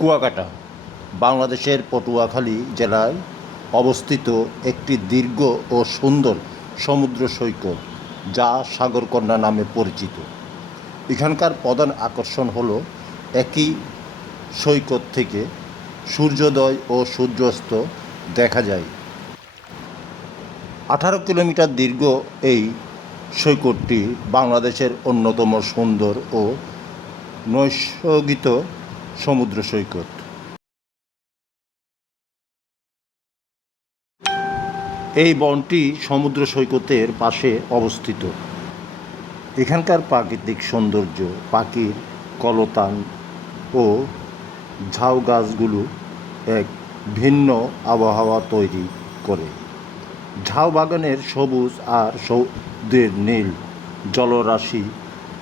কুয়াকাটা, বাংলাদেশের পটুয়াখালী জেলায় অবস্থিত একটি দীর্ঘ ও সুন্দর সমুদ্র সৈকত যা সাগরকন্যা নামে পরিচিত। এখানকার প্রধান আকর্ষণ হলো একই সৈকত থেকে সূর্যোদয় ও সূর্যাস্ত দেখা যায়। আঠারো কিলোমিটার দীর্ঘ এই সৈকতটি বাংলাদেশের অন্যতম সুন্দর ও নৈসর্গিক সমুদ্র সৈকত। এই বনটি সমুদ্র সৈকতের পাশে অবস্থিত। এখানকার প্রাকৃতিক সৌন্দর্য, পাখির কলতান ও ঝাউ গাছগুলো এক ভিন্ন আবহাওয়া তৈরি করে। ঝাউ বাগানের সবুজ আর সৌদের নীল জলরাশি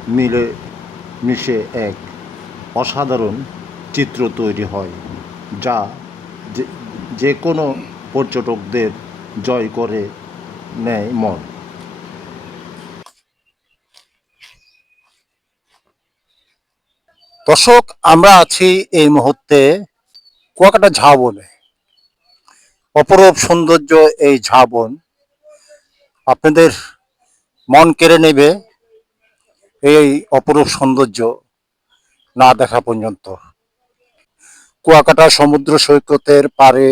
মিলে মিশে এক অসাধারণ চিত্র তৈরি হয়, যা যে- কোনো পর্যটকদের জয় করে নেয় মন। দর্শক, আমরা আছি এই মুহূর্তে কুয়াকাটা ঝাউবনে অপরূপ সৌন্দর্য এই ঝাউবন আপনাদের মন কেড়ে নেবে এই অপরূপ সৌন্দর্য না দেখা পর্যন্ত। কুয়াকাটা সমুদ্র সৈকতের পারে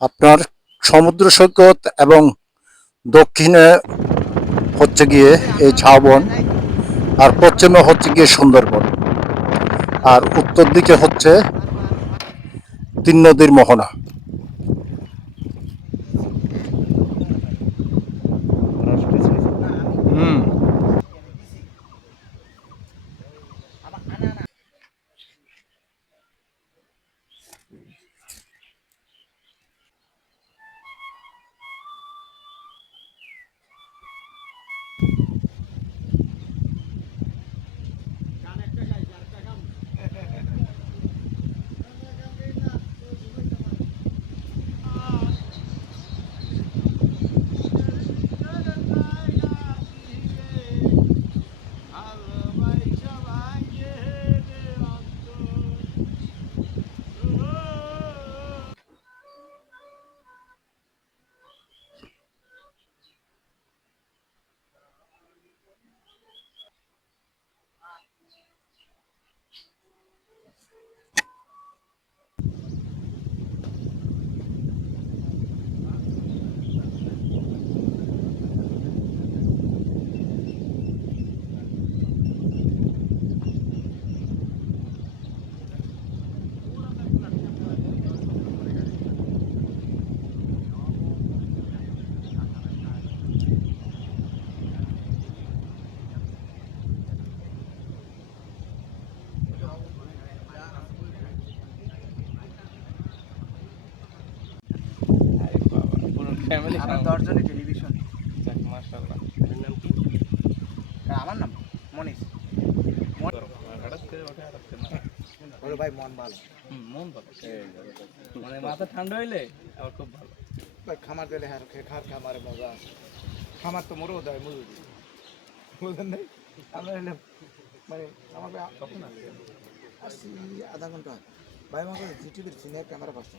আপনার সমুদ্র সৈকত এবং দক্ষিণে হচ্ছে গিয়ে এই ঝাউবন, আর পশ্চিমে হচ্ছে গিয়ে সুন্দরবন, আর উত্তর দিকে হচ্ছে তিন নদীর মোহনা। ফ্যামিলি আমরা দশজনে টেলিভিশন মাশাআল্লাহ। নাম কি? আমার নাম মনীষ। বলো ভাই মন ভালো? মন ভালো। মানে মাথা ঠান্ডা হইলে আবার খুব ভালো। ভাই খামার দিলে হ্যাঁ খার খামারে মজা খামার তো মরেও দেয় মুরগি বুঝলেন নাই? আমরা এলে মানে আমাকে কখন আসছি আধা ঘণ্টা। ভাই আমাকে জিটিভির সিনিয়র ক্যামেরা পাচ্ছে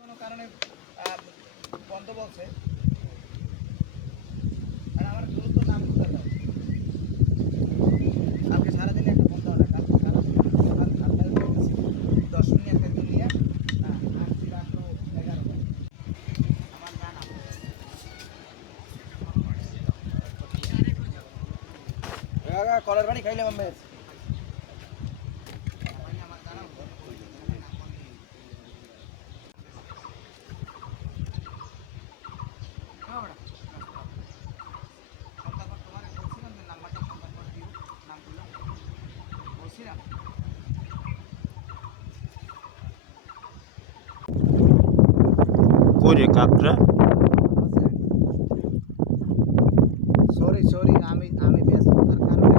কোনো কারণে বন্ধ বলছে। আর আমার গুরুত্ব নাম সারাদিন একটা বন্ধ হয় একটা নিয়ে আসছি রাত্র এগারোটায় আমার কলার বাড়ি করে কাপটা সরি সরি আমি আমি ব্যস্ততার কারণে